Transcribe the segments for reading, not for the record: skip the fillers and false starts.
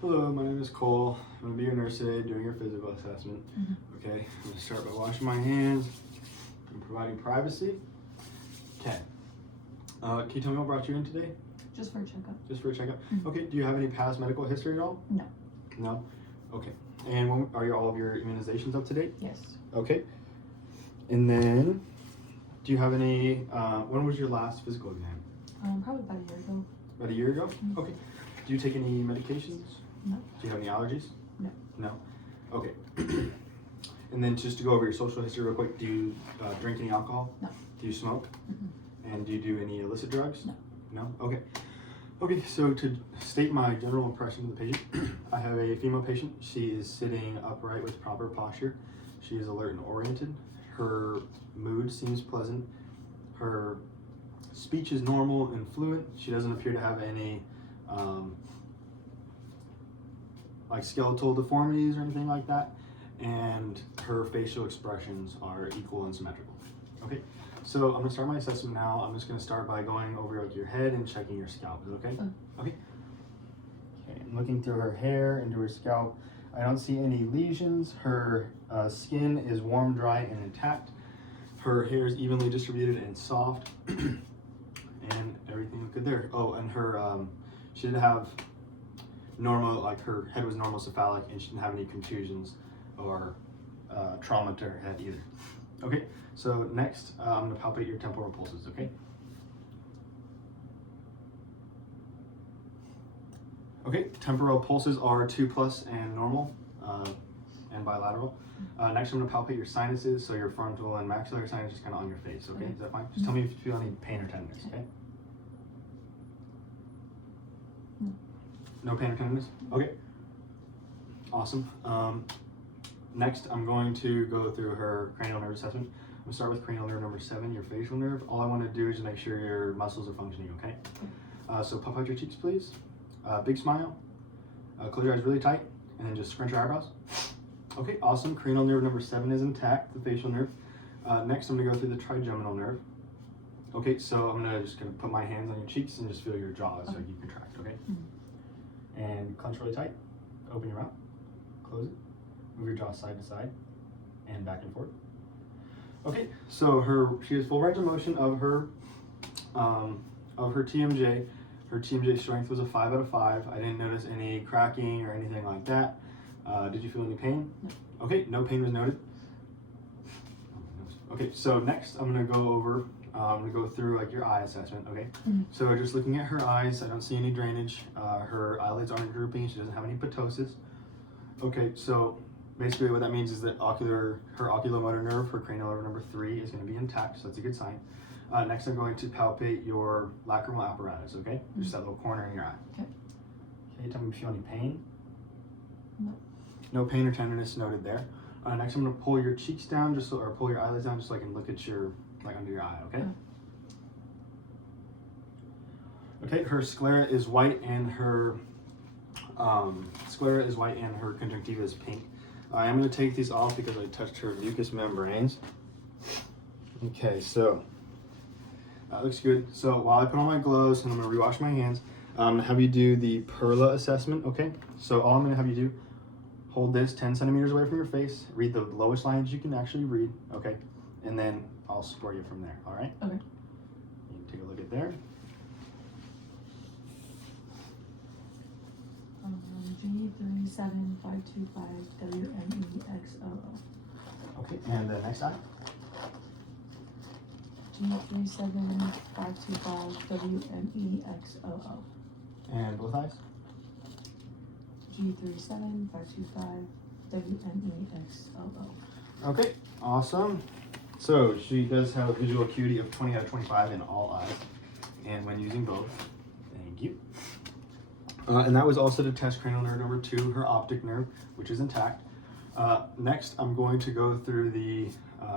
Hello, my name is Cole. I'm going to be your nurse today doing your physical assessment. Okay, I'm going to start by washing my hands and providing privacy. Okay. Can you tell me what brought you in today? Just for a checkup. Just for a checkup? Okay, do you have any past medical history at all? No. No? Okay. And are all of your immunizations up to date? Yes. Okay. And then, do you have any, when was your last physical exam? Probably about a year ago. About a year ago? Okay. Do you take any medications? No. Do you have any allergies? No. No? Okay. And then just to go over your social history real quick, do you drink any alcohol? No. Do you smoke? Mm-mm. And do you do any illicit drugs? No. No? Okay. Okay, so to state my general impression of the patient, I have a female patient. She is sitting upright with proper posture. She is alert and oriented. Her mood seems pleasant. Her speech is normal and fluent. She doesn't appear to have any like skeletal deformities or anything like that. And her facial expressions are equal and symmetrical. Okay, so I'm gonna start my assessment now. I'm just gonna start by going over like your head and checking your scalp. Is it okay? Okay. Okay, I'm looking through her hair into her scalp. I don't see any lesions. Her skin is warm, dry, and intact. Her hair is evenly distributed and soft, and everything is good there. Oh, and her she did have normal, like her head was normal cephalic, and she didn't have any contusions or trauma to her head either. Okay, so next I'm gonna palpate your temporal pulses. Okay. Okay, temporal pulses are 2+ and normal and bilateral. Next, I'm gonna palpate your sinuses, so your frontal and maxillary sinus is kind of on your face. Okay, is that fine? Just tell me if you feel any pain or tenderness. Okay. No. No pain or tenderness. Okay. Awesome. Next, I'm going to go through her cranial nerve assessment. I'm gonna start with cranial nerve number 7, your facial nerve. All I want to do is make sure your muscles are functioning. Okay. So puff out your cheeks, please. Big smile. Close your eyes really tight, and then just scrunch your eyebrows. Okay, awesome. Cranial nerve number 7 is intact, the facial nerve. Next, I'm gonna go through the trigeminal nerve. Okay, so I'm gonna put my hands on your cheeks and just feel your jaw as you contract. Okay. And clench really tight. Open your mouth. Close it. Move your jaw side to side and back and forth. Okay, so she has full range of motion of her TMJ. Her TMJ strength was a 5 out of 5. I didn't notice any cracking or anything like that. Did you feel any pain? No. Okay, no pain was noted. Okay, so next I'm gonna go through like your eye assessment. Okay, so just looking at her eyes, I don't see any drainage. Her eyelids aren't drooping. She doesn't have any ptosis. Okay, so basically what that means is that her oculomotor nerve, her cranial nerve number 3, is going to be intact, so that's a good sign. Next, I'm going to palpate your lacrimal apparatus. Okay, just that little corner in your eye. Okay. Okay, tell me if you feel any pain. No. No pain or tenderness noted there. Next, I'm going to pull your cheeks down, or pull your eyelids down, just so I can look at under your eye. Okay. Okay, her sclera is white and her conjunctiva is pink. I am going to take these off because I touched her mucous membranes. Okay, so that looks good. So while I put on my gloves and I'm going to rewash my hands, I'm going to have you do the Perla assessment. Okay, so all I'm going to have you do, hold this 10 centimeters away from your face, read the lowest lines you can actually read. Okay, and then I'll score you from there. All right. Okay. You can take a look at there. G37525WMEXOO. Okay, and the next eye. G37525WMEXOO. And both eyes. G37525WMEXOO. Okay, awesome. So she does have a visual acuity of 20 out of 25 in all eyes, and when using both. Thank you. And that was also to test cranial nerve number 2, her optic nerve, which is intact. Next, I'm going to go through the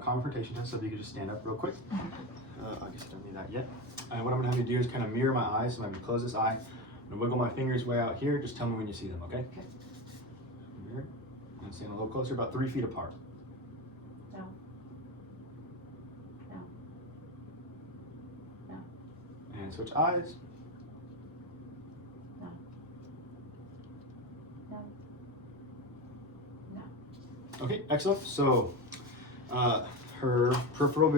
confrontation test, so if you could just stand up real quick. I guess I don't need that yet. And what I'm going to have you do is kind of mirror my eyes. So I'm going to close this eye. I'm going to wiggle my fingers way out here. Just tell me when you see them, okay? Okay. Mirror. And stand a little closer, about 3 feet apart. No. No. No. And switch eyes. No. Okay, excellent. So her peripheral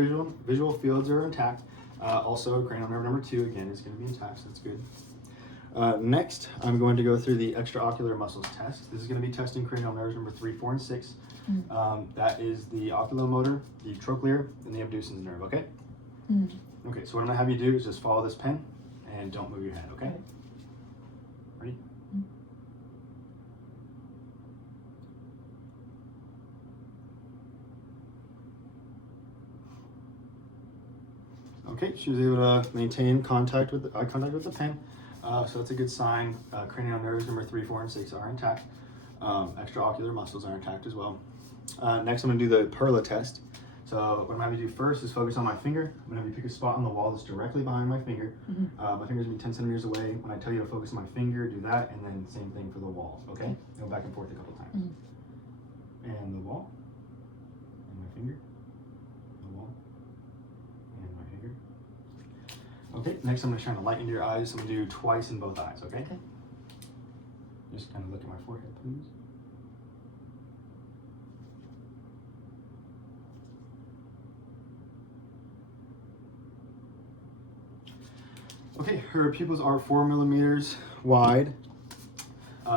visual fields are intact. Also, cranial nerve number 2 again is going to be intact, so that's good. Next, I'm going to go through the extraocular muscles test. This is going to be testing cranial nerves number 3, 4, and 6. That is the oculomotor, the trochlear, and the abducens nerve. Okay. Okay. So what I'm going to have you do is just follow this pen and don't move your head. Okay. Ready? Okay, she was able to maintain eye contact with the pen, so that's a good sign. Cranial nerves number 3, 4, and 6 are intact. Extraocular muscles are intact as well. Next, I'm going to do the Perla test. So what I'm going to do first is focus on my finger. I'm going to have you pick a spot on the wall that's directly behind my finger. My finger's going to be 10 centimeters away. When I tell you to focus on my finger, do that, and then same thing for the walls, okay? Go back and forth a couple times. And the wall, and my finger, the wall, and my finger. Okay, next I'm going to shine a light into your eyes. I'm going to do twice in both eyes, okay? Just kind of look at my forehead, please. Okay, her pupils are 4 millimeters wide.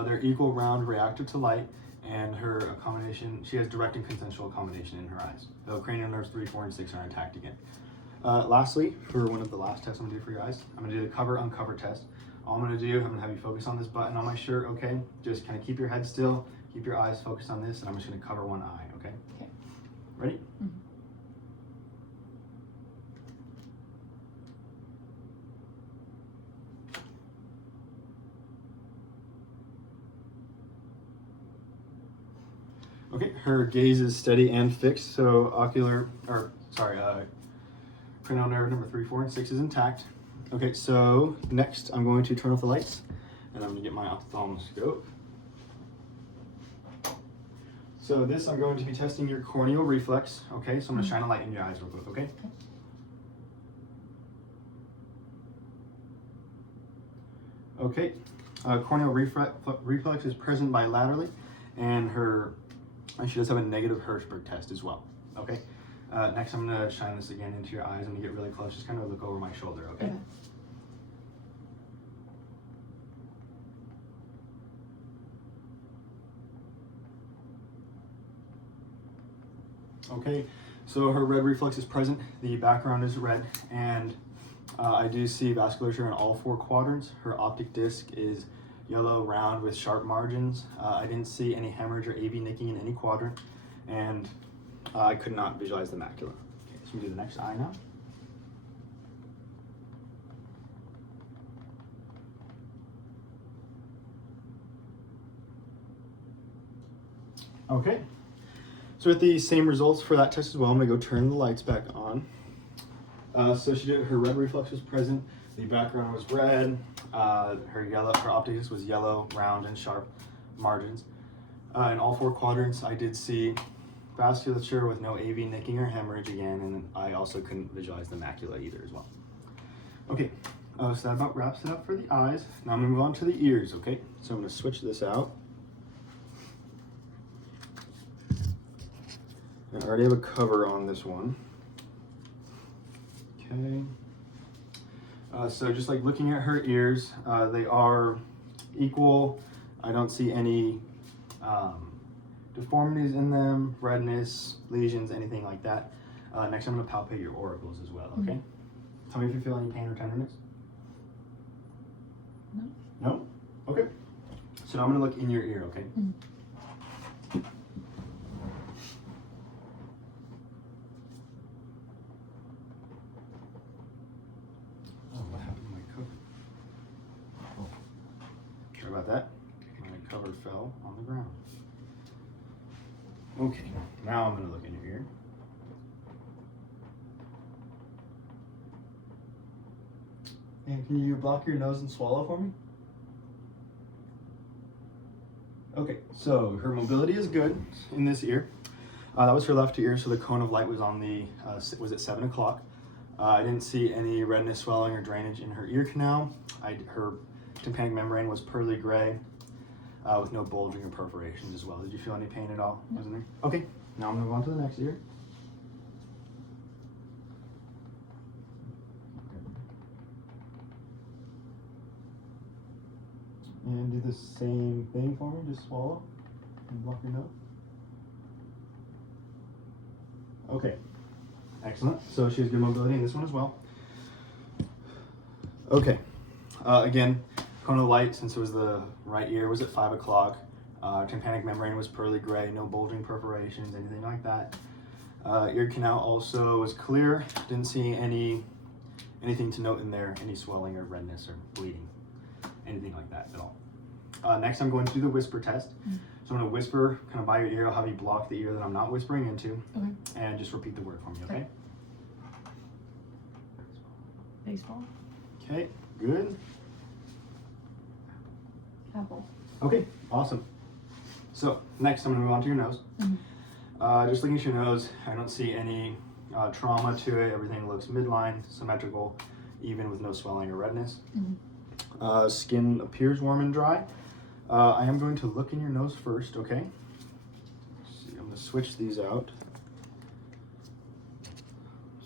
They're equal, round, reactive to light, and her accommodation, she has direct and consensual accommodation in her eyes. The cranial nerves 3, 4, and 6 are intact again. Lastly, for one of the last tests I'm gonna do for your eyes, I'm gonna do the cover uncover test. All I'm gonna do, I'm gonna have you focus on this button on my shirt, okay? Just kind of keep your head still, keep your eyes focused on this, and I'm just gonna cover one eye, okay? Okay. Ready? Okay, her gaze is steady and fixed, so cranial nerve number 3, 4, and 6 is intact. Okay, so next I'm going to turn off the lights, and I'm going to get my ophthalmoscope. So this, I'm going to be testing your corneal reflex. Okay, so I'm going to shine a light in your eyes real quick, okay? Okay, corneal reflex is present bilaterally, and she does have a negative Hirschberg test as well. Okay. Next, I'm gonna shine this again into your eyes. I'm gonna get really close. Just kind of look over my shoulder. Okay. Okay. So her red reflex is present. The background is red, and I do see vasculature in all 4 quadrants. Her optic disc is yellow, round with sharp margins. I didn't see any hemorrhage or AV nicking in any quadrant, and I could not visualize the macula. Okay, so we do the next eye now. Okay, so with the same results for that test as well, I'm gonna go turn the lights back on. So her red reflex was present. The background was red. Her optic disc was yellow, round, and sharp margins. In all 4 quadrants, I did see vasculature with no AV nicking or hemorrhage again, and I also couldn't visualize the macula either as well. Okay, so that about wraps it up for the eyes. Now I'm gonna move on to the ears, okay? So I'm gonna switch this out. I already have a cover on this one. Okay. So just like looking at her ears, they are equal. I don't see any deformities in them, redness, lesions, anything like that. Next, I'm going to palpate your auricles as well, okay? Tell me if you feel any pain or tenderness. No. No? Okay. So now I'm going to look in your ear, okay? What happened to my cover? Sorry about that. My cover fell on the ground. Okay, now I'm going to look in your ear. And can you block your nose and swallow for me? Okay, so her mobility is good in this ear. That was her left ear, so the cone of light was on was at 7 o'clock. I didn't see any redness, swelling, or drainage in her ear canal. Her tympanic membrane was pearly gray. with no bulging or perforations as well. Did you feel any pain at all? Wasn't there? Okay, now I'm gonna move on to the next ear. And do the same thing for me, just swallow and block your nose. Okay, excellent. So she has good mobility in this one as well. Okay, again, cone of light, since it was the right ear, was at 5 o'clock. Tympanic membrane was pearly gray, no bulging perforations, anything like that. Ear canal also was clear, didn't see anything to note in there, any swelling or redness or bleeding, anything like that at all. Next, I'm going to do the whisper test. So I'm going to whisper kind of by your ear. I'll have you block the ear that I'm not whispering into, Okay. and just repeat the word for me, okay? Baseball. Okay, good. Apple. Okay, awesome. So next, I'm going to move on to your nose. Just looking at your nose, I don't see any trauma to it. Everything looks midline, symmetrical, even with no swelling or redness. Skin appears warm and dry. I am going to look in your nose first, okay? See, I'm going to switch these out.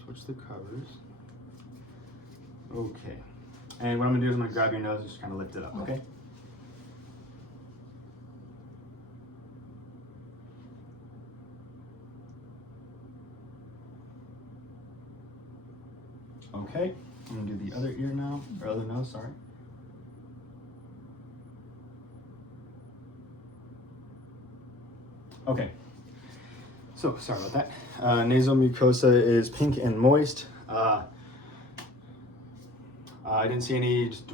Switch the covers. Okay. And what I'm going to do is I'm going to grab your nose and just kind of lift it up, okay? Okay. I'm going to do the other ear now, or other nose, sorry. Okay, so sorry about that. Nasal mucosa is pink and moist. I didn't see any just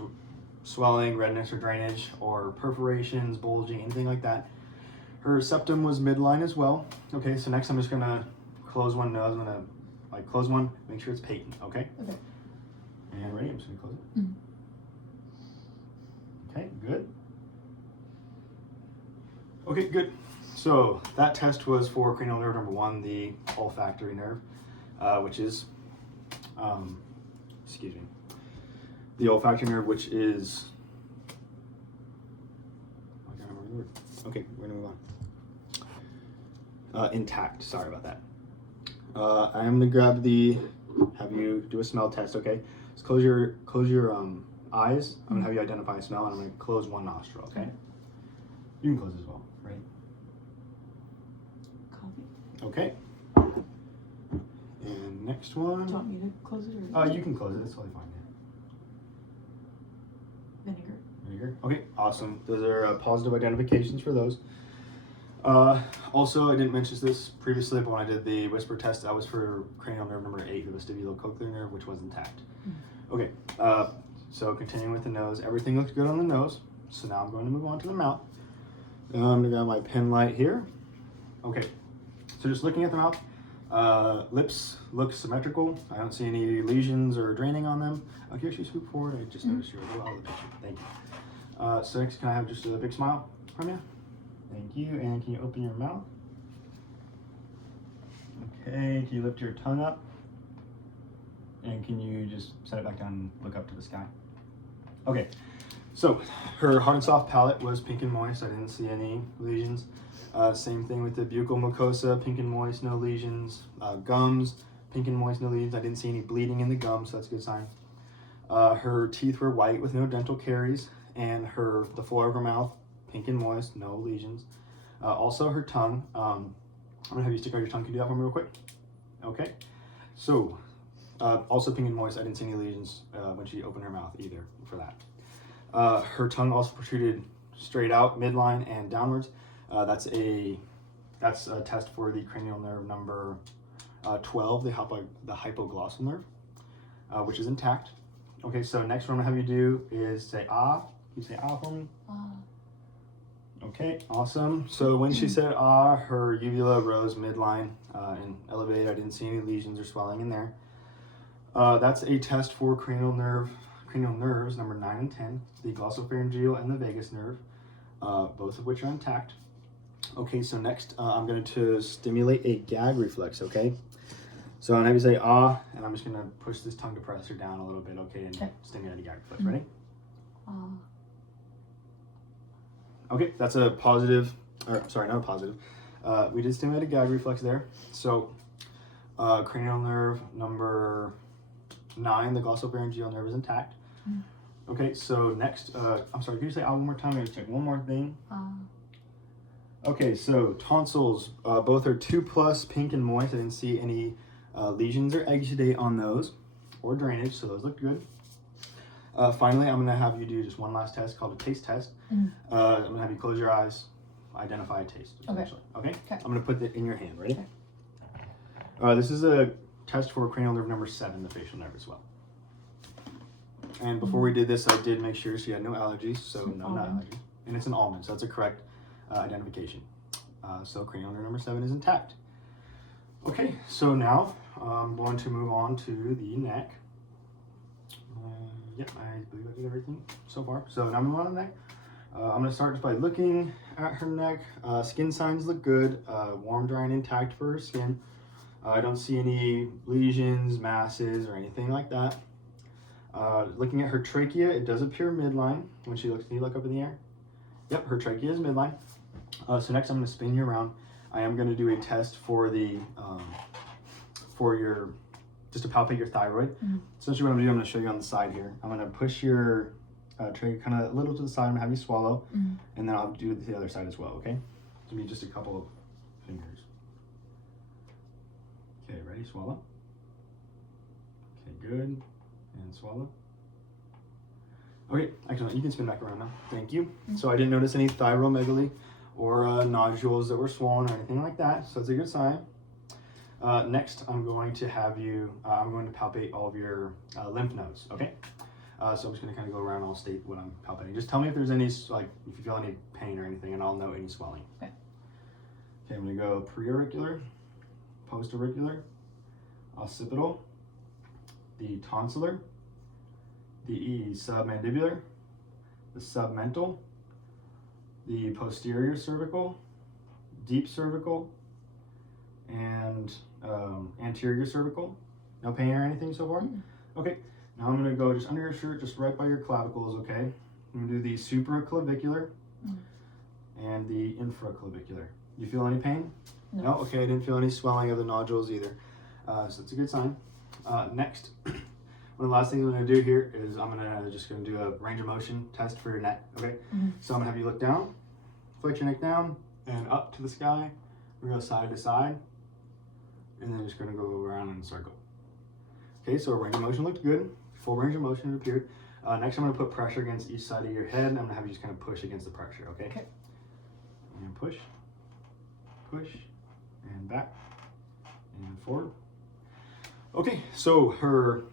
swelling, redness, or drainage, or perforations, bulging, anything like that. Her septum was midline as well. Okay, so next I'm just gonna close one nose. I'm gonna close one, make sure it's patent. Okay. Okay. And ready? I'm just gonna close it. Okay, good. Okay, good. So that test was for cranial nerve number 1, the olfactory nerve, which is, excuse me, the olfactory nerve, which is, I can't remember the word. Okay, we're gonna move on. Intact, sorry about that. I am gonna grab have you do a smell test, okay? Just close your eyes. I'm gonna have you identify a smell, and I'm gonna close one nostril, okay? You can close as well, right? Coffee. Okay. And next one. Do you want me to close it or? You can close it. That's totally fine. Yeah. Vinegar. Okay, awesome. Those are positive identifications for those. Also, I didn't mention this previously, but when I did the whisper test, that was for cranial nerve number 8, the vestibulocochlear nerve, which was intact. Okay, so continuing with the nose, everything looks good on the nose. So now I'm going to move on to the mouth. I'm going to grab my pen light here. Okay, so just looking at the mouth, lips look symmetrical. I don't see any lesions or draining on them. Okay, actually swoop forward. I just noticed you were a little out of the picture. Thank you. So next, can I have just a big smile from you? Thank you. And can you open your mouth? Okay, can you lift your tongue up? And can you just set it back down and look up to the sky? Okay, so her hard and soft palate was pink and moist. I didn't see any lesions. Same thing with the buccal mucosa, pink and moist, no lesions. Gums, pink and moist, no lesions. I didn't see any bleeding in the gums, so that's a good sign. Her teeth were white with no dental caries, and the floor of her mouth, pink and moist, no lesions. Also her tongue, I'm gonna have you stick out your tongue. Can you do that for me real quick? Okay, so also pink and moist. I didn't see any lesions when she opened her mouth either for that. Her tongue also protruded straight out, midline and downwards. That's a test for the cranial nerve number 12, the hypoglossal nerve, which is intact. Okay, so next what I'm gonna have you do is say ah. Can you say ah for me? Okay, awesome. So when she said ah, her uvula rose midline and elevated. I didn't see any lesions or swelling in there. That's a test for cranial nerves number 9 and 10, the glossopharyngeal and the vagus nerve, both of which are intact. Okay, so next I'm going to stimulate a gag reflex, okay? So I'm going to have you say ah, and I'm just going to push this tongue depressor down a little bit, okay, and stimulate a gag reflex. Ready? Okay, that's a positive, or sorry, not a positive. We did stimulate a gag reflex there. So, cranial nerve number 9, the glossopharyngeal nerve is intact. Mm. Okay, so next, I'm sorry, can you say one more time? I'm gonna check one more thing. Okay, so tonsils, both are 2+, pink and moist. I didn't see any lesions or exudate on those, or drainage, so those look good. Finally, I'm gonna have you do just one last test called a taste test. Mm. I'm gonna have you close your eyes, identify a taste, essentially. Okay? Okay. I'm gonna put it in your hand. Ready? Okay. This is a test for cranial nerve number 7, the facial nerve as well. And before we did this, I did make sure she had no allergies, so no allergies. And it's an almond, so that's a correct identification. So cranial nerve number 7 is intact. Okay, so now I'm going to move on to the neck. Yep, I believe I did everything so far. So now I'm moving on to the neck. I'm going to start just by looking at her neck. Skin signs look good. Warm, dry, and intact for her skin. I don't see any lesions, masses, or anything like that. Looking at her trachea, it does appear midline when she looks. Can you look up in the air? Yep, her trachea is midline. So next I'm going to spin you around. I am going to do a test for the just to palpate your thyroid. Mm-hmm. Essentially what I'm going to do, I'm going to show you on the side here. I'm going to push your trachea kind of a little to the side. I'm going to have you swallow, and then I'll do the other side as well, okay? Give me just a couple of fingers. Okay, ready? Swallow. Okay, good. And swallow. Okay, excellent. You can spin back around now. Thank you. So I didn't notice any thyromegaly or nodules that were swollen or anything like that, so it's a good sign. Next, I'm going to have you, I'm going to palpate all of your lymph nodes, okay? So I'm just going to kind of go around and I'll state what I'm palpating. Just tell me if there's any, like, if you feel any pain or anything, and I'll note any swelling. Okay. Okay, I'm going to go preauricular, postauricular, occipital, the tonsillar, the submandibular, the submental, the posterior cervical, deep cervical, and anterior cervical. No pain or anything so far? Okay, now I'm going to go just under your shirt, just right by your clavicles, okay? I'm going to do the supraclavicular and the infraclavicular. You feel any pain? No? Okay, I didn't feel any swelling of the nodules either. So it's a good sign. Next, one of the last things I'm going to do here is I'm just going to do a range of motion test for your neck, okay? So I'm going to have you look down, flex your neck down, and up to the sky. We're going to go side to side, and then just going to go around in a circle. Okay, so our range of motion looked good. Full range of motion appeared. Next, I'm going to put pressure against each side of your head, and I'm going to have you just kind of push against the pressure, okay? Okay. And push, push, and back, and forward. Okay, so her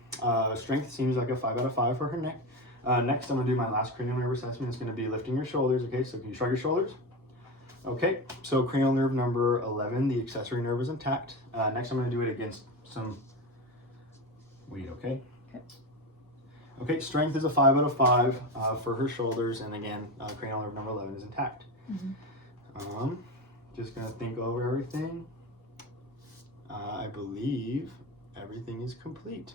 strength seems like a 5 out of 5 for her neck. Next, I'm going to do my last cranial nerve assessment. It's going to be lifting your shoulders, okay? So can you shrug your shoulders? Okay, so cranial nerve number 11, the accessory nerve is intact. Next, I'm going to do it against some weight, okay? Okay, strength is a 5 out of 5 for her shoulders, and again, cranial nerve number 11 is intact. Just going to think over everything. I believe everything is complete.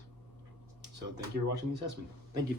So thank you for watching the assessment. Thank you.